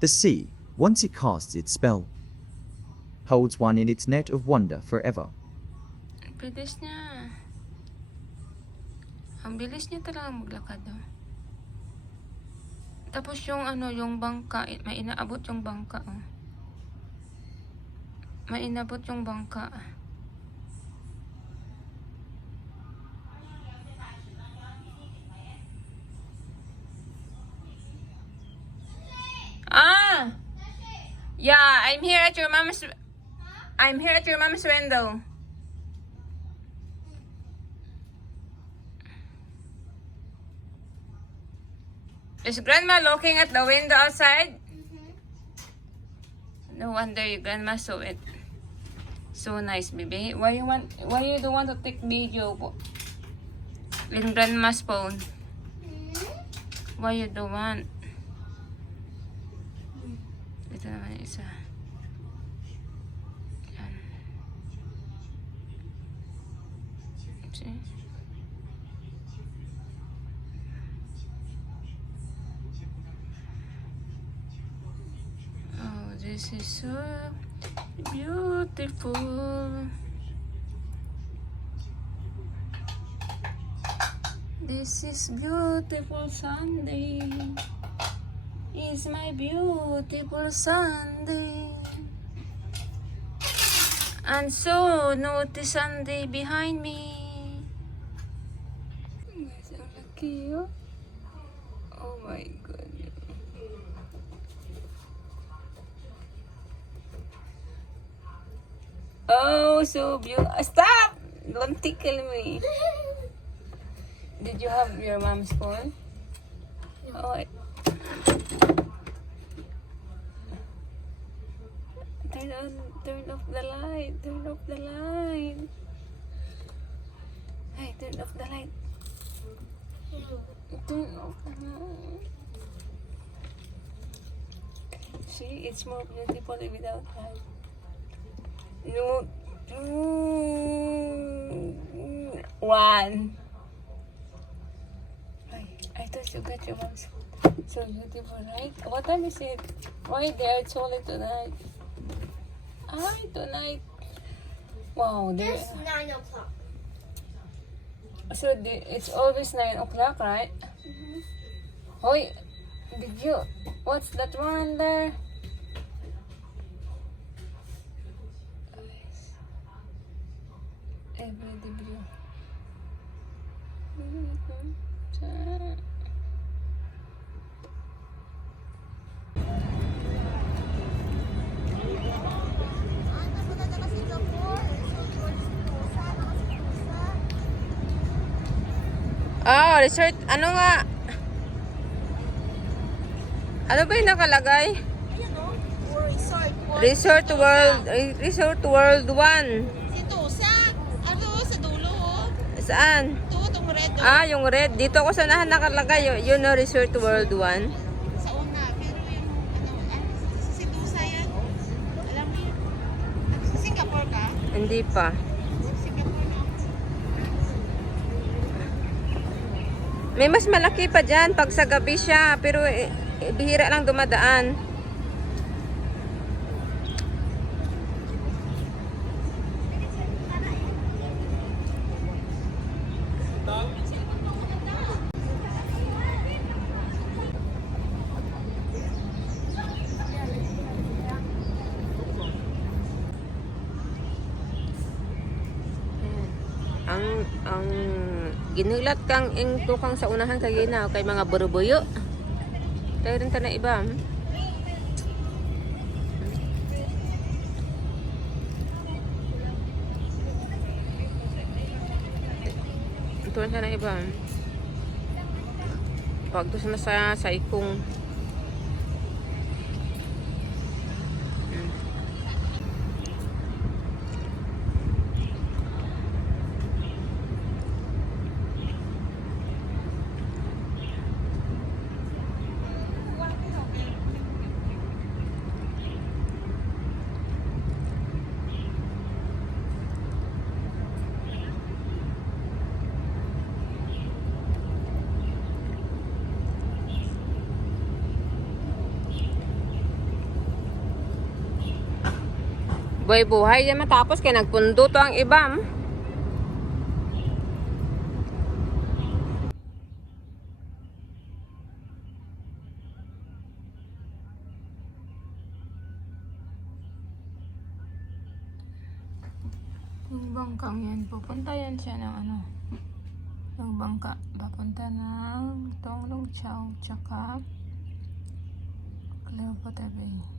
The sea, once it casts its spell, holds one in its net of wonder forever. Ang bilis niya. Ang bilis niya talaga maglakad. Oh. Tapos yung yung bangka, may inaabot yung bangka. Oh. May inabot yung bangka. Ah! Yeah, I'm here at your mom's window. Is grandma looking at the window outside? No wonder your grandma saw it. So nice, baby. Why you don't want to take video with grandma's phone? Why you don't want? Ito naman isa. Yan. See? Oh, this is so beautiful. This is beautiful Sunday. It's my beautiful Sunday. And so notice Sunday behind me. Guys, ang laki oh. Oh my God. Oh, so beautiful. Stop! Don't tickle me. Did you have your mom's phone? No. Oh, turn off the light. Turn off the light. Hey, turn off the light. Turn off the light. See, it's more beautiful without light. No. One. I thought you got your mom's phone. So beautiful, right? What time is it? Why they are so late tonight? Tonight. Wow, It's 9 o'clock. So it's always 9 o'clock, right? Hoy, did you? What's that one there? Every blue. Oh, resort. Ano nga? Ano ba yung nakalagay? Resort World. Resort World 1. Sentosa. Ano sa dulo? Saan? Itong red. Ah, yung red. Dito ko sanahan nakalagay. Yun na Resort World 1. Sa una. Pero yung sa Sentosa yan. Alam mo yun. Sa Singapore ka? Hindi pa. Sa Singapore na. May mas malaki pa dyan pag sa gabi siya. Pero bihira lang dumadaan. Ang ginulat kang tukang sa unahan kay ginaw kay mga burubuyo. Tayo rin ta na iba. Ito na na iba. Pag to na sa ikong Buhay-buhay yan matapos kaya nagpundo to ang ibam. Yung bangkang yan, pupunta yan siya ng ano. Yung bangka, papunta ng Tonglong Chow, tsaka Cleopatra Bay.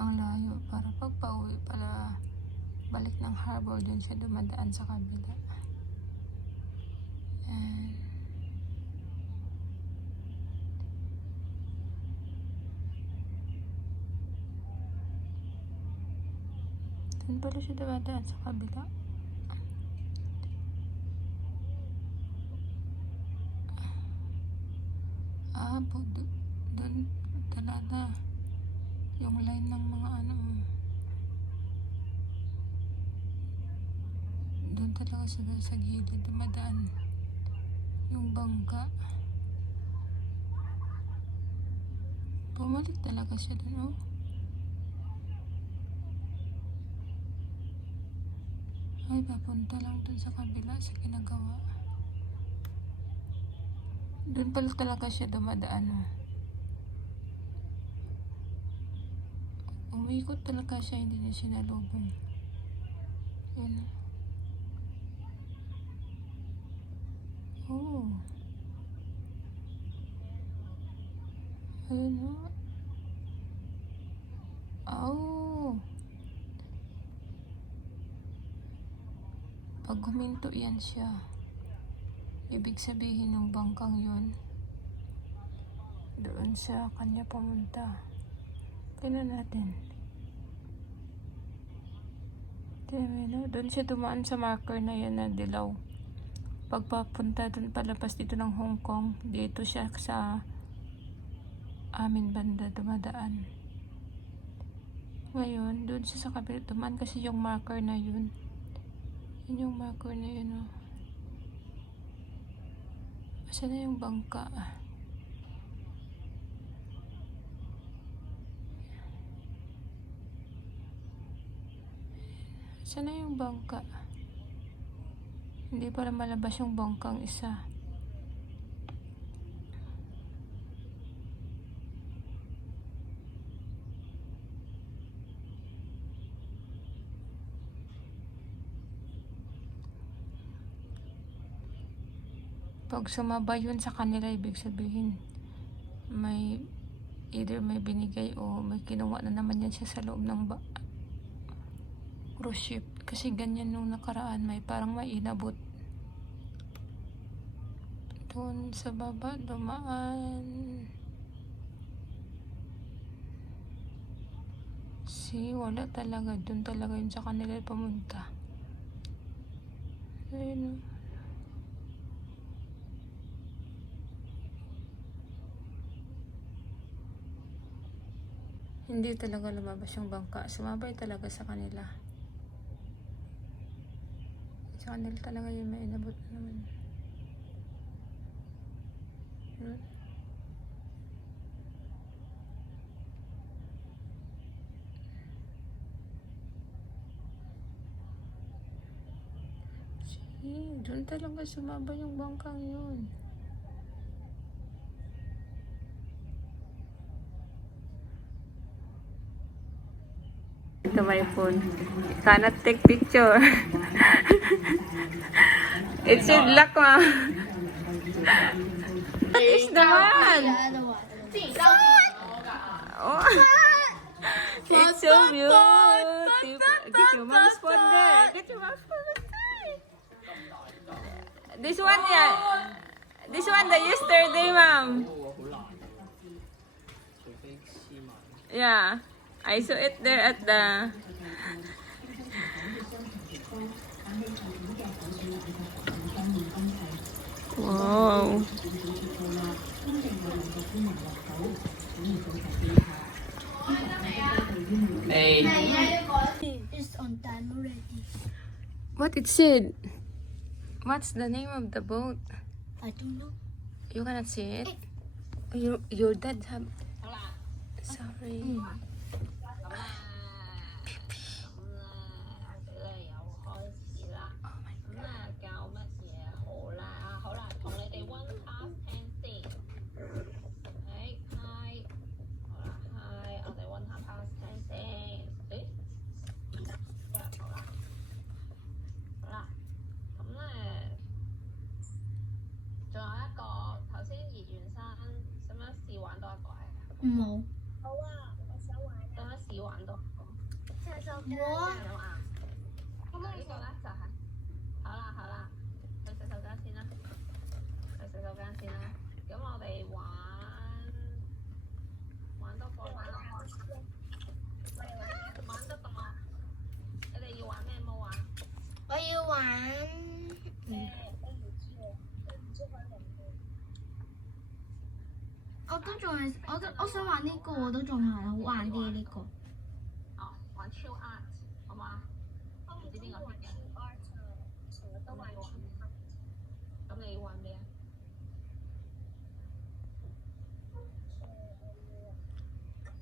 Ang layo para pagpa-uwi pala balik ng harbor dun siya dumadaan sa kabila. And dun pala siya dumadaan sa kabila. Dun talaga yung line ng mga ano. Doon talaga sa gilid dumadaan yung bangka. Bumalik talaga siya doon, oh. Ay, papunta lang doon sa kabila sa ginagawa. Doon pala talaga siya dumadaan, oh. Umikot talaga siya, hindi na siya nalubong. Yun. Oh. Ayun, oh. Oh. Pag huminto yan siya, ibig sabihin ng bangkang yun, doon sa kanya pumunta. Tingnan natin. Tingnan mo, doon siya dumaan sa marker na yan na dilaw. Pagpapunta doon palabas dito ng Hong Kong, dito siya sa amin banda dumadaan. Ngayon, doon siya sa kabila dumaan kasi yung marker na yun. Yun yung marker na yun, oh. Asan na yung bangka? Sana yung bangka? Hindi para malabas yung bangkang isa. Pag sumaba yun sa kanila, ibig sabihin either may binigay o may kinuha na naman yan siya sa loob ng cruise ship. Kasi ganyan nung nakaraan, parang may inabot doon sa baba, dumaan. Wala talaga, doon talaga yun sa kanila pumunta. Ayun, oh. Hindi talaga lumabas yung bangka, sumabay talaga sa kanila. Sa kanila talaga yung may inabot na naman. Doon talaga sumaba yung bangkang yun. Ito my phone. Cannot take picture. It should lock, ma. What is the one? Oh. It's so beautiful. Get your mom's phone there. Get your mom's phone there. This one, yeah. This one, the yesterday, ma'am. Yeah. I saw it there at the... Wow. Hey. It's on time already. What it said? What's the name of the boat? I don't know. You cannot see it? Your dad have. 好啦， Sorry. 咁啦，咁啦，我哋咧又開始啦。咁咧教乜嘢好啦？啊，好啦，同你哋 one past ten 先。誒，hi，好啦，hi，我哋 one past ten 先。誒，好啦，好啦，咁咧，仲有一個頭先葉元山，使唔使試玩多一個啊？冇。好啊，我想玩。使唔使試玩多一個？我有啊。咁呢個咧就係、好啦好啦，去洗手間先啦，去洗手間先啦。咁我哋玩多個啦，玩得咁啊！你哋要玩咩毛啊？我要玩。我都仲係，我想玩呢個，我都仲係好玩啲呢個。哦，玩 Chill Art 好嘛？唔知邊個識嘅？都玩過。咁你要玩咩啊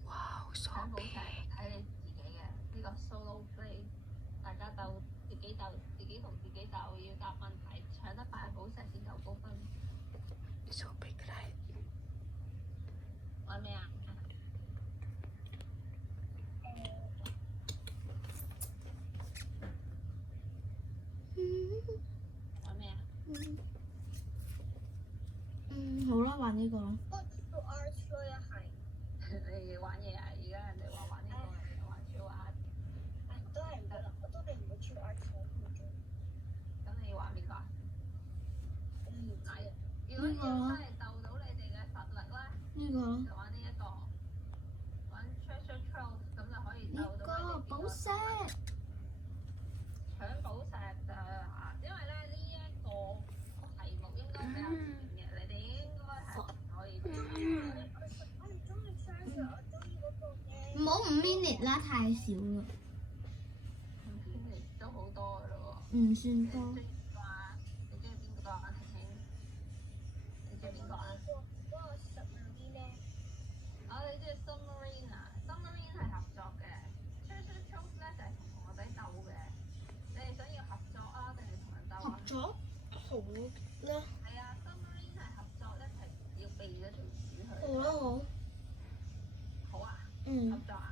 ？Wow, so 搶寶 big. 石睇你自己嘅呢個 solo play，大家鬥自己同自己鬥，要答問題，搶得快寶石先夠高分。 So big, right? 玩咩啊？玩咩啊？好啦，玩呢個啦。你玩嘢啊？而家人哋話玩呢個，你玩 Chill Art。咁你玩邊個啊？如果要真係鬥到你哋嘅實力咧，呢個咯。就玩呢一個，玩 Treasure Trove， 咁就可以鬥到你哋邊個寶石。搶寶石就因為咧呢一個題目應該比較難嘅，你哋應該係可以。唔好5 minute 啦，太少啦。都好多噶咯喎。唔算多。你中意邊個啊？你中意邊個啊？婷婷，你中意邊個啊？你中意 Submarine 啊 ？Submarine 係合作嘅 ，Treasure Trove 咧就係同我仔鬥嘅。你哋想要合作啊，定係同人鬥啊？咗好啦。係啊 ，Submarine 係合作一齊要避嗰條魚去。好啦好。好啊。合嗯。作啊！